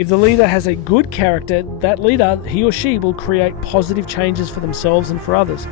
If the leader has a good character, that leader, he or she, will create positive changes for themselves and for others.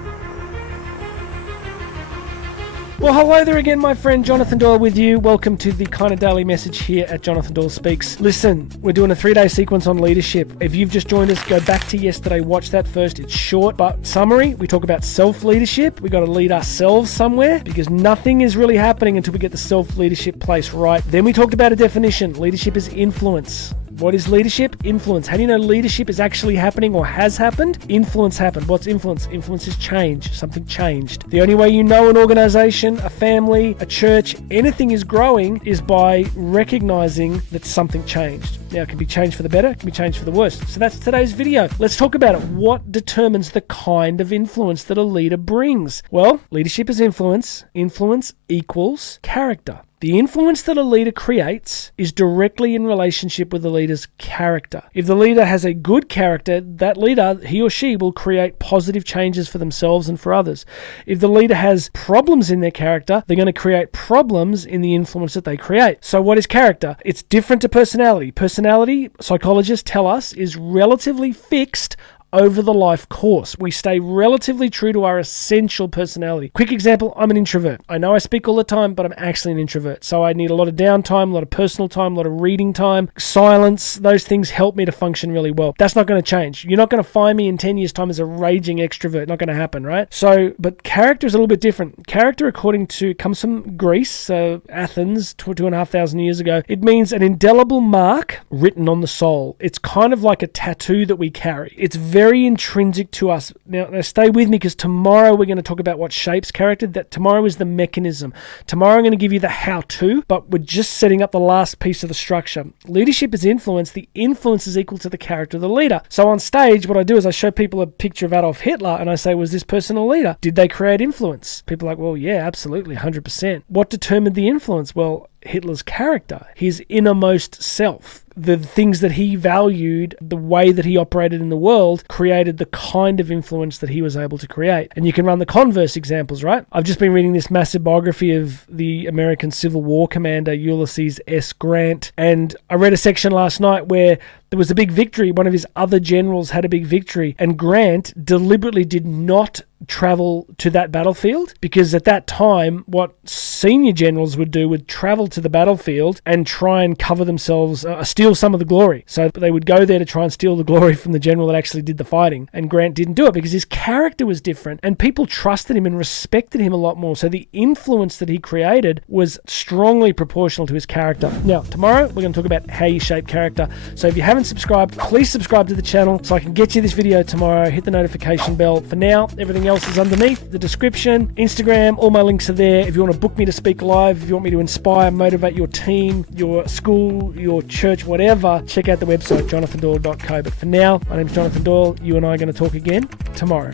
Well, hello there again, my friend Jonathan Doyle with you. Welcome to the kind of daily message here at Jonathan Doyle Speaks. Listen, we're doing a 3-day sequence on leadership. If you've just joined us, go back to yesterday, watch that first. It's short, but summary. We talk about self-leadership. We got to lead ourselves somewhere because nothing is really happening until we get the self-leadership place right. Then we talked about a definition. Leadership is influence. What is leadership? Influence. How do you know leadership is actually happening or has happened? Influence happened. What's influence? Influence is change. Something changed. The only way you know an organization, a family, a church, anything is growing is by recognizing that something changed. Now, it can be changed for the better, it can be changed for the worse. So that's today's video. Let's talk about it. What determines the kind of influence that a leader brings? Well, leadership is influence. Influence equals character. The influence that a leader creates is directly in relationship with the leader's character. If the leader has a good character, that leader, he or she, will create positive changes for themselves and for others. If the leader has problems in their character, they're going to create problems in the influence that they create. So what is character? It's different to personality. Personality, psychologists tell us, is relatively fixed over the life course. We stay relatively true to our essential personality. Quick example, I'm an introvert. I know I speak all the time, but I'm actually an introvert. So I need a lot of downtime, a lot of personal time, a lot of reading time, silence. Those things help me to function really well. That's not going to change. You're not going to find me in 10 years' time as a raging extrovert. Not going to happen, right? So, but character is a little bit different. Character, according to, comes from Greece, Athens, 2,500 years ago. It means an indelible mark written on the soul. It's kind of like a tattoo that we carry. It's very intrinsic to us. Now stay with me because tomorrow we're going to talk about what shapes character. That tomorrow is the mechanism. Tomorrow I'm going to give you the how-to, but we're just setting up the last piece of the structure. Leadership is influence. The influence is equal to the character of the leader. So on stage, what I do is I show people a picture of Adolf Hitler and I say, was this person a leader? Did they create influence? People are like, well, yeah, absolutely, 100%. What determined the influence? Well, Hitler's character, his innermost self, the things that he valued, the way that he operated in the world created the kind of influence that he was able to create. And you can run the converse examples, right? I've just been reading this massive biography of the American Civil War commander Ulysses S. Grant, and I read a section last night where there was a big victory. One of his other generals had a big victory, and Grant deliberately did not travel to that battlefield because at that time, what senior generals would do would travel to the battlefield and try and cover themselves, steal some of the glory. So they would go there to try and steal the glory from the general that actually did the fighting. And Grant didn't do it because his character was different and people trusted him and respected him a lot more. So the influence that he created was strongly proportional to his character. Now, tomorrow we're going to talk about how you shape character. So if you haven't subscribed, please subscribe to the channel so I can get you this video tomorrow. Hit the notification bell. For now, everything else is underneath the description. Instagram, all my links are there. If you want to book me to speak live, if you want me to inspire, motivate your team, your school, your church, whatever, check out the website, jonathandoyle.co. But for now, my name is Jonathan Doyle. You and I are going to talk again tomorrow.